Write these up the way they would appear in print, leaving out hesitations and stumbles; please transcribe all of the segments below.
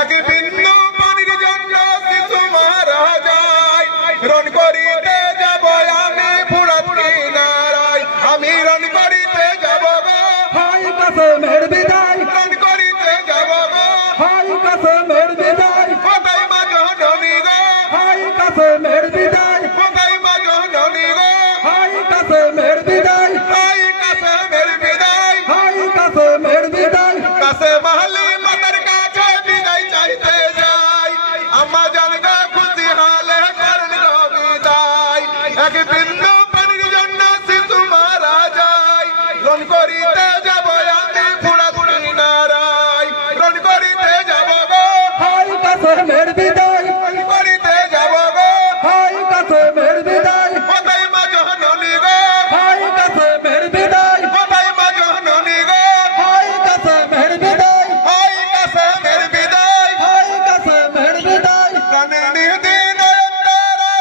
এক বিন্দু পানির জন্য শিশু মারা যায়। রণ করিতে যাব আমি ফুরাত কিনারায়, আমি রণ করিতে যাব গো হাই কাসেমের বিদায়, রণ করিতে যাব গো হাই কাসেমের বিদায়, কোথায় মা জননী গো হাই কাসেমের বিদায়, কোথায় মা জননী গো হাই কাসেমের বিদায়, হাই কাসেমের বিদায়। হাই কাসেমের বিদায়। কাসেম আলী মাতার কাছে বিদায় চাইতে যাই, আম্মা জান গো খুশি হালে করেন গো বিদায়। এক বিন্দু পানির জন্য শিশু মারা যায়। রণ করিতে যাব আমি ফুরাত কিনারায়, রণ করিতে যাব গো হাই কাসেমের বিদায়, রণ করিতে যাব গো হাই কাসেমের বিদায়, কোথায় মা জননী গো হাই কাসেমের বিদায়, কোথায় মা জননী গো হাই কাসেমের বিদায়, হাই কাসেমের বিদায়। হাই কাসেমের বিদায়। প্রাণের নিধি নয়নতারা,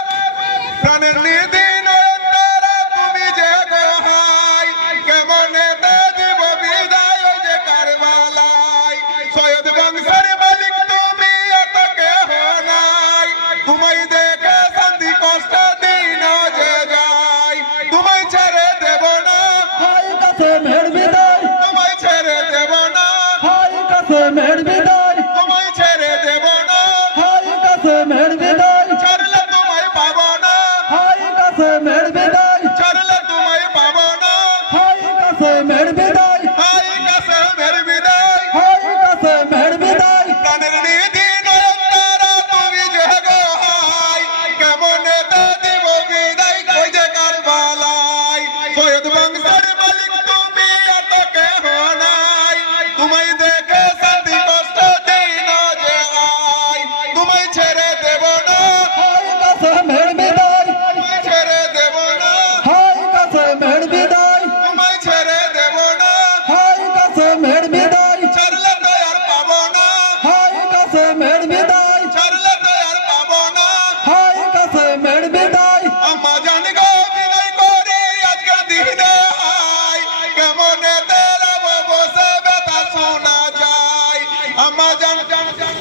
প্রাণের নিধি নয়নতারা তুমি যে গো হাই, কেমনে তে দিব বিদায় ওই যে কারবালায়। সৈয়দ বংশের মালিক তুমি এত কেহ নাই, তোমায় দেখে শান্তি কষ্ট দিন যে যায়। তোমায় ছেড়ে দেব না, হাই কাসেমের বিদায়, তোমায় ছেড়ে দেব না, হাই কাসেমের বিদায়, তোমায় ছেড়ে দেব না। হাই কাসেমের বিদায়, ছাড়লে তোমায় পাবো না, হাই কাসেমের বিদায়, ছাড়লে তোমায় পাবো না। হাই কাসেমের বিদায়, হাই কাসেমের বিদায়। হাই কাসেমের বিদায়। প্রাণের নিধি নয়নতারা তুমি যে গো হাই, কেমনে তে দিব বিদায় ওই যে কারবালায়। সৈয়দ বংশের মালিক তুমি এত কেহ নাই, তোমায় দেখে শান্তি কষ্ট দিন যে আয়। তোমায় ছেড়ে দেব না, হাই কাসেমের বিদায়, তোমায় ছেড়ে দেব না, হাই কাসেমের বিদায়, তোমায় ছেড়ে দেব না। হাই কাসেমের বিদায়, ছাড়লে তো আর পাবো না, হাই কাসেমের বিদায়, ছাড়লে তো আর পাবো না। হাই কাসেমের বিদায়। আম্মা জান গো বিদায় করি আজকের দিনে হাই, কেমনে তেরা বসে ব্যথা শোনা যায়। আম্মা জান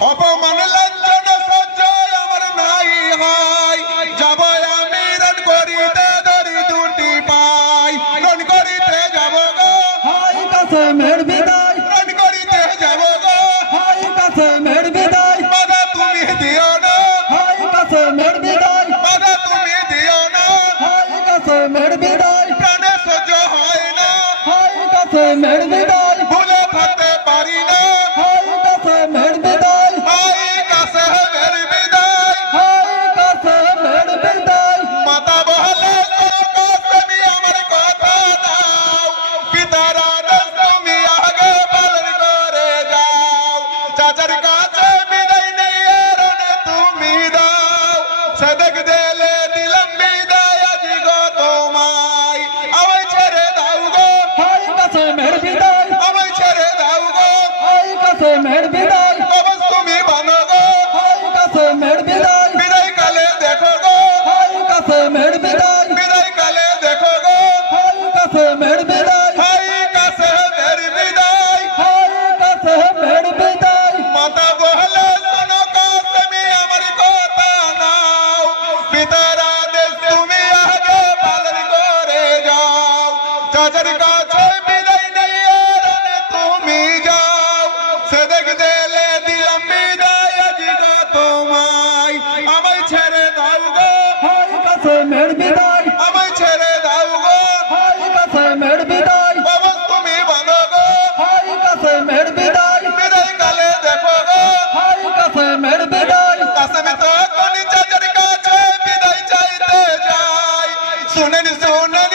অপমান লাঞ্ছন সহ্য আমার নাই হয়, যাব আমি রণ করিতে ধরি দুটি পাই, রণ করিতে যাব গো হাই কাসেমের বিদায়, রণ করিতে যাব গো। হাই কাসেমের বিদায়, বাধা তুমি দিও না, হাই কাসেমের বিদায়, বাধা তুমি দিও না, হাই কাসেমের বিদায়, প্রাণে সহ্য হয় না, হাই কাসেমের বিদায়, ভুলে থাকতে পারি না। হাই কাসেমের বিদায়, হাই কাসেমের বিদায়। হাই কাসেমের বিদায়। মাতা বলে করো কাসেমি আমার কথা দাও, পিতার আদেশ তুমি আগে পালন করে যাও। চাচার কাছে বিদায় নিয়ে রণে তুমি দাও, সেদেক দিলে দিলাম বিদায় আজি গো তোমায়। আমায় ছেড়ে দাও গো, হাই কাসেমের বিদায়, আমায় ছেড়ে দাও গো, হাই কাসেমের বিদায়, কবজ তুমি বানো গো, হাই কাসেমের বিদায়, বিদায় কালে দেখো গো, হাই কাসেমের বিদায়, বিদায় কালে দেখো গো। হাই কাসেমের বিদায়, হাই কাসেমের বিদায়। হাই কাসেমের বিদায়। মাতা বলে শোনো কাসেমি আমার কথা নাও, পিতার আদেশ তুমি আগে পালন করে যাও। চাচার কাছে বিদায় নিয়ে রণে তুমি যাও, সেদেক দিলে দিলাম বিদায় আজি গো তোমায়। আমায় ছেড়ে দাও গো, হাই কাসেমের বিদায়, আমায় ছেড়ে দাও গো, হাই কাসেমের বিদায়, কবজ তুমি বানো গো, হাই কাসেমের বিদায়, বিদায় কালে দেখো গো। হাই কাসেমের বিদায়। কাসেমে তো কোনি চাচার কাছে বিদায় চাইতে যাই, শুনেন শুনেন